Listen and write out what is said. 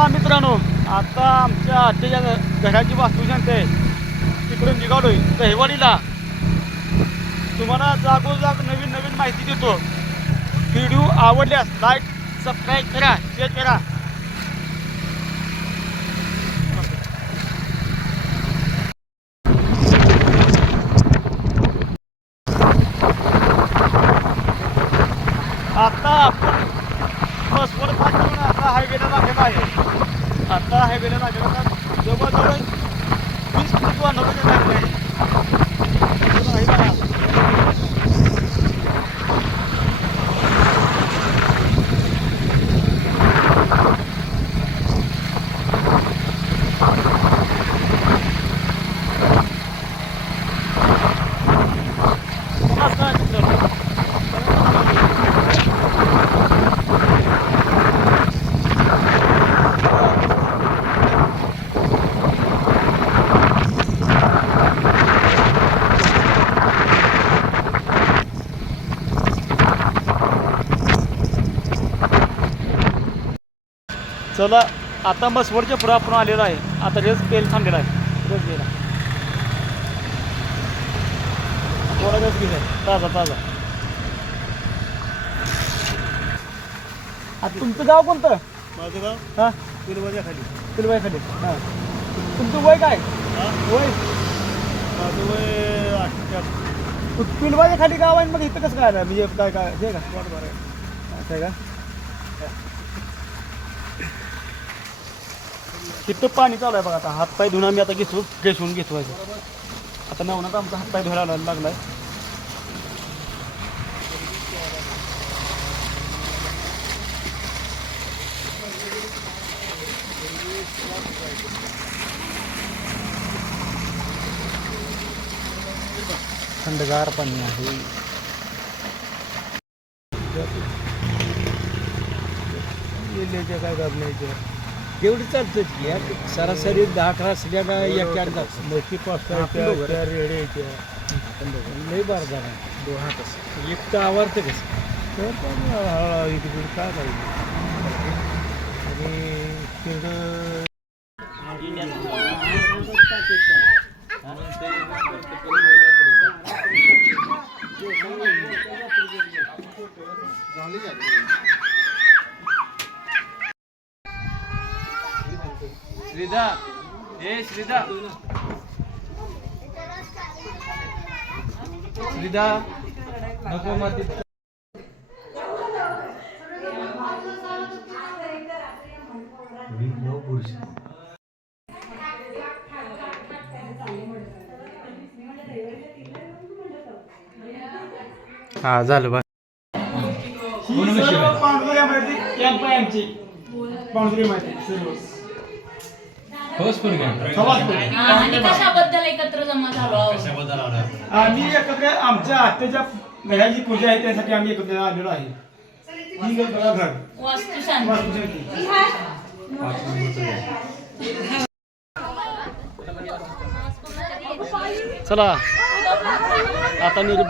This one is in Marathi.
चला मित्रांनो आता आमच्या आत्याच्या घराची वास्तू सांगते तिकडून निघालोय दहिवाडीला. तुम्हाला जागोजाग नवीन नवीन माहिती देतो. व्हिडिओ आवडल्यास लाईक सबस्क्राईब करा शेअर करा. आता आपण बसवर आता हायवेला लागलेला आहे आता हायवेला लागलेला जवळजवळ वीस फूट वाहनामध्ये लागले आहे इथून आहे बघा. नमस्कार मित्रांनो. चला आता मसवडच्या पुढं आपण आलेलो आहे. आता रेस तेल थांबलेला आहे. रेस गेला. थोडा रेस गेला ताजा ताजा. आता तुमचं गाव कोणतं? माझं गाव हां? पिलवाच्या खाली पिलवाईखाली हां. तुमचं वय काय? हा? वय? माझं वय पिलवाच्या खाली गाव आहे मग इथं कसं काय आलं? म्हणजे काय काय हे का? वाट बरं आहे का? तिथं पाणी चालू आहे बघा आता. हातपाय धुवून आम्ही आता घेतो घेसून घेतो आहे. आता नवनाथ आमचा हातपाय धुवायला लागलाय. थंडगार पाणी आहे काय काय नाही एवढी चालतं की सरासरी दहा अकरा असल्या एक चार जात मोठी पाच रेड्याच्या लई बार झाला. दोन हात एक तर आवडतं कसं? तर पण हळूहळू इकडे काय पाहिजे? आणि तिकडं श्रीदा ए श्रीदा श्रीदा नको माती हा झालं बा पांढुऱ्या माहिती कॅम्प आहे आमची पांढुरी माहिती सर्व. सवासपूर. आणि कशाबद्दल एकत्र जमा झालो आहोत? आम्ही एकत्र आमच्या आत्याच्या घराची पूजा आहे त्यासाठी आम्ही एकत्र आलेलो आहे. ही घर बघा घर. वास्तू शांती वास्तुशांती. चला. आता निरोप